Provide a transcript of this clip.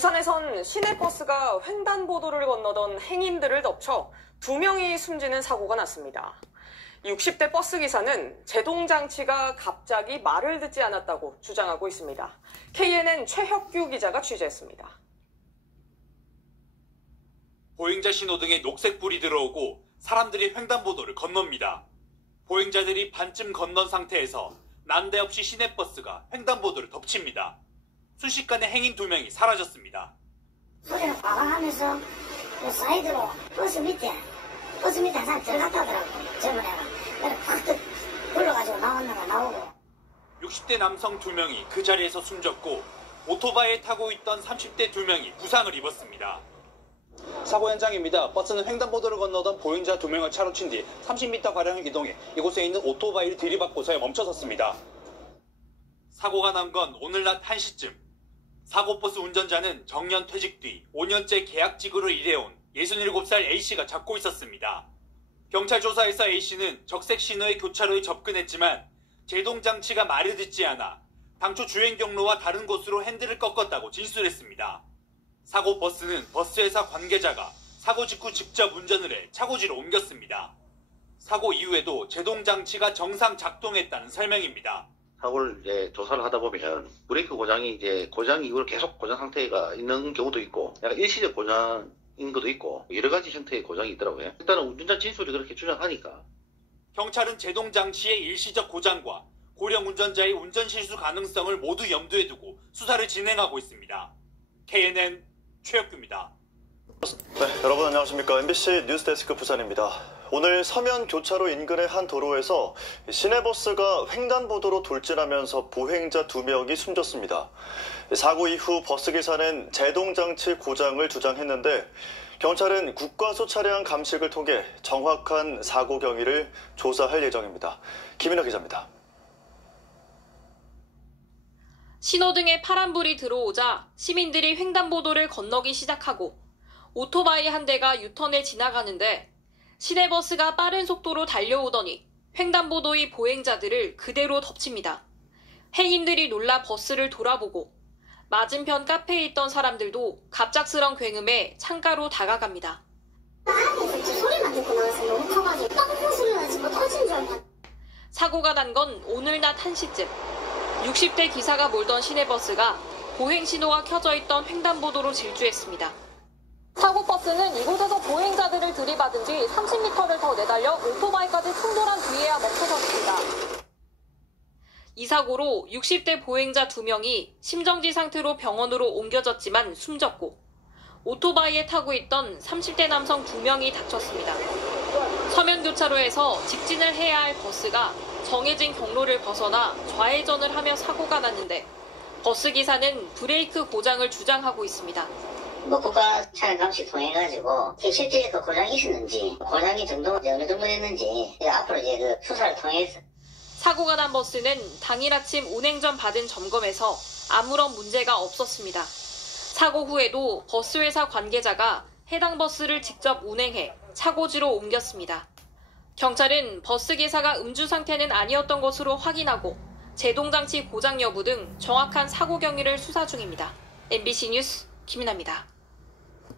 부산에선 시내버스가 횡단보도를 건너던 행인들을 덮쳐 2명이 숨지는 사고가 났습니다. 60대 버스 기사는 제동장치가 갑자기 말을 듣지 않았다고 주장하고 있습니다. KNN 최혁규 기자가 취재했습니다. 보행자 신호등에 녹색불이 들어오고 사람들이 횡단보도를 건넙니다. 보행자들이 반쯤 건넌 상태에서 난데없이 시내버스가 횡단보도를 덮칩니다. 순식간에 행인 2명이 사라졌습니다. 소리를 과감하면서 사이드로 버스 밑에 한 사람 들어갔다 하더라고. 젊은 애가. 그래서 팍 불러가지고 나오고. 60대 남성 2명이 그 자리에서 숨졌고 오토바이에 타고 있던 30대 2명이 부상을 입었습니다. 사고 현장입니다. 버스는 횡단보도를 건너던 보행자 2명을 차로 친 뒤 30m가량을 이동해 이곳에 있는 오토바이를 들이받고서야 멈춰섰습니다. 사고가 난 건 오늘 낮 1시쯤. 사고버스 운전자는 정년 퇴직 뒤 5년째 계약직으로 일해온 67살 A씨가 잡고 있었습니다. 경찰 조사에서 A씨는 적색 신호의 교차로에 접근했지만 제동장치가 말을 듣지 않아 당초 주행 경로와 다른 곳으로 핸들을 꺾었다고 진술했습니다. 사고 버스는 버스회사 관계자가 사고 직후 직접 운전을 해 차고지로 옮겼습니다. 사고 이후에도 제동장치가 정상 작동했다는 설명입니다. 사고를 조사를 하다 보면 브레이크 고장 이후로 계속 고장 상태가 있는 경우도 있고 약간 일시적 고장인 것도 있고 여러 가지 형태의 고장이 있더라고요. 일단은 운전자 진술이 그렇게 주장하니까. 경찰은 제동장치의 일시적 고장과 고령 운전자의 운전 실수 가능성을 모두 염두에 두고 수사를 진행하고 있습니다. KNN 최혁규입니다. 네, 여러분 안녕하십니까. MBC 뉴스데스크 부산입니다. 오늘 서면 교차로 인근의 한 도로에서 시내버스가 횡단보도로 돌진하면서 보행자 2명이 숨졌습니다. 사고 이후 버스기사는 제동장치 고장을 주장했는데 경찰은 국과수 차량 감식을 통해 정확한 사고 경위를 조사할 예정입니다. 김인아 기자입니다. 신호등에 파란불이 들어오자 시민들이 횡단보도를 건너기 시작하고 오토바이 한 대가 유턴에 지나가는데 시내버스가 빠른 속도로 달려오더니 횡단보도의 보행자들을 그대로 덮칩니다. 행인들이 놀라 버스를 돌아보고 맞은편 카페에 있던 사람들도 갑작스런 굉음에 창가로 다가갑니다. 안에서 소리만 듣고 나와서 너무 커가지고 빵빵 소리 나지 뭐 터진 줄 알고. 사고가 난 건 오늘 낮 1시쯤. 60대 기사가 몰던 시내버스가 보행신호가 켜져 있던 횡단보도로 질주했습니다. 사고버스는 이곳에서 보행자들을 들이받은 뒤 30m를 더 내달려 오토바이까지 충돌한 뒤에야 멈춰섰습니다. 이 사고로 60대 보행자 2명이 심정지 상태로 병원으로 옮겨졌지만 숨졌고 오토바이에 타고 있던 30대 남성 2명이 다쳤습니다. 서면 교차로에서 직진을 해야 할 버스가 정해진 경로를 벗어나 좌회전을 하며 사고가 났는데 버스 기사는 브레이크 고장을 주장하고 있습니다. 국가 차량 감식 통해가지고 실제 그 고장이 있었는지 고장의 정도가 어느 정도 됐는지 앞으로 수사를 통해서. 사고가 난 버스는 당일 아침 운행 전 받은 점검에서 아무런 문제가 없었습니다. 사고 후에도 버스회사 관계자가 해당 버스를 직접 운행해 차고지로 옮겼습니다. 경찰은 버스 기사가 음주 상태는 아니었던 것으로 확인하고 제동장치 고장 여부 등 정확한 사고 경위를 수사 중입니다. MBC 뉴스 김인아입니다.